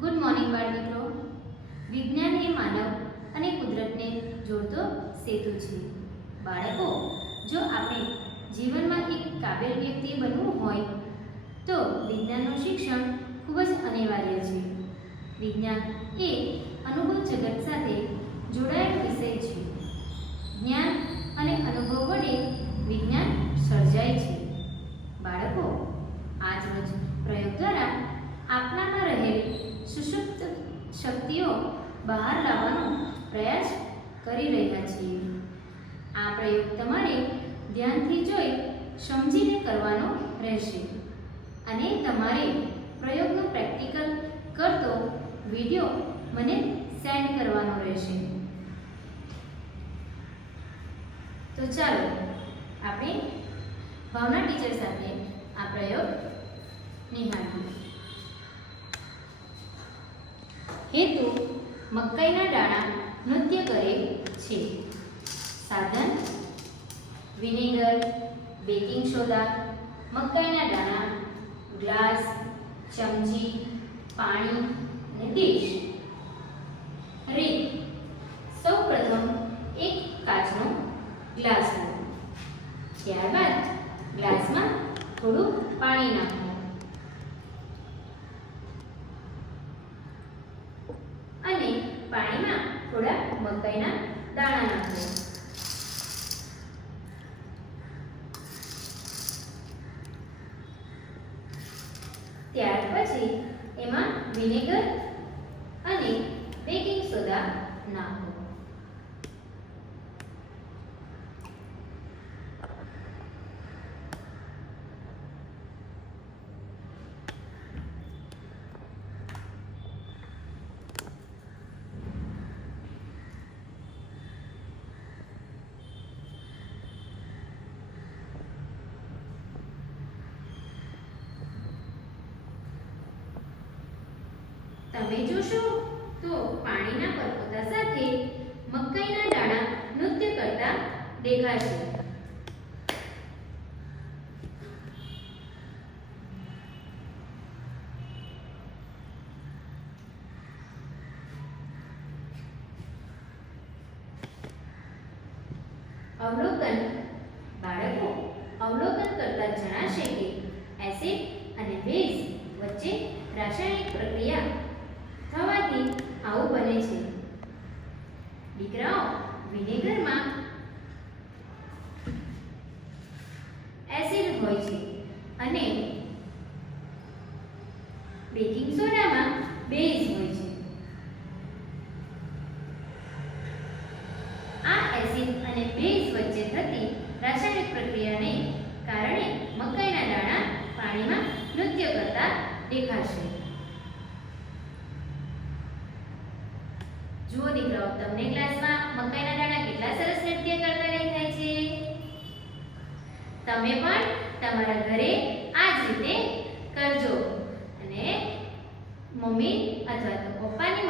Good morning બાળમિત્રો. વિજ્ઞાન એ માનવ અને કુદરતને જોડતો સેતુ છે. બાળકો, જો આપણે જીવનમાં એક કાબિલ વ્યક્તિ બનવું હોય તો વિજ્ઞાનનું શિક્ષણ ખૂબ જ અનિવાર્ય છે. વિજ્ઞાન એ અનુભવ જગત સાથે જોડાયેલો વિષય છે. જ્ઞાન અને અનુભવ વડે વિજ્ઞાન સર્જાય છે. બાળકો, આજરોજ પ્રયોગ દ્વારા આપણામાં રહેલી સુષુપ્ત શક્તિઓ બહાર લાવવાનો પ્રયાસ કરી રહ્યા છીએ. આ પ્રયોગ તમારે ધ્યાનથી જોઈ સમજીને કરવાનો રહેશે અને તમારે પ્રયોગનું પ્રેક્ટિકલ કરતો વિડીયો મને સેન્ડ કરવાનો રહેશે. તો ચાલો આપણે ભાવના ટીચર સાથે આ પ્રયોગ નિહાળીએ. હેતુ: મકાઈના દાણા નૃત્ય કરે છે. સાધન: વિનેગર, બેકિંગ સોડા, મકાઈના દાણા, ગ્લાસ, ચમચી, પાણી અને ડીશ. રીત: સૌપ્રથમ એક કાચનો ગ્લાસ લો. ત્યારબાદ ગ્લાસમાં થોડું પાણી નાખો અને પાણીમાં થોડા મકાઈના દાણા નાખો. ત્યાર પછી એમાં વિનેગર અને બેકિંગ સોડા નાખો. તમે જોશો તો પાણીના પરપોતા સાથે મકાઈના દાણા નૃત્ય કરતા દેખાશે. અવલોકન: બાળકો, અવલોકન કરતા જણાશે કે એસિડ અને બેઝ વચ્ચે રાસાયણિક પ્રક્રિયા થવાથી આવું બને છે. દીકરાઓ, વિનેગરમાં એસિડ હોય છે અને બેકિંગ સોડામાં બેઝ હોય છે. આ એસિડ અને બેઝ વચ્ચે થતી રાસાયણિક પ્રક્રિયાને કારણે મકાઈના દાણા પાણીમાં નૃત્ય કરતા દેખાશે. જુઓ દીકરાઓ, તમને ક્લાસમાં મકાઈના દાણા કેટલા સરસ નૃત્ય કરતા દેખાય છે. તમે પણ તમારા ઘરે આ જ રીતે કરજો અને મમ્મી અથવા તો પપ્પાની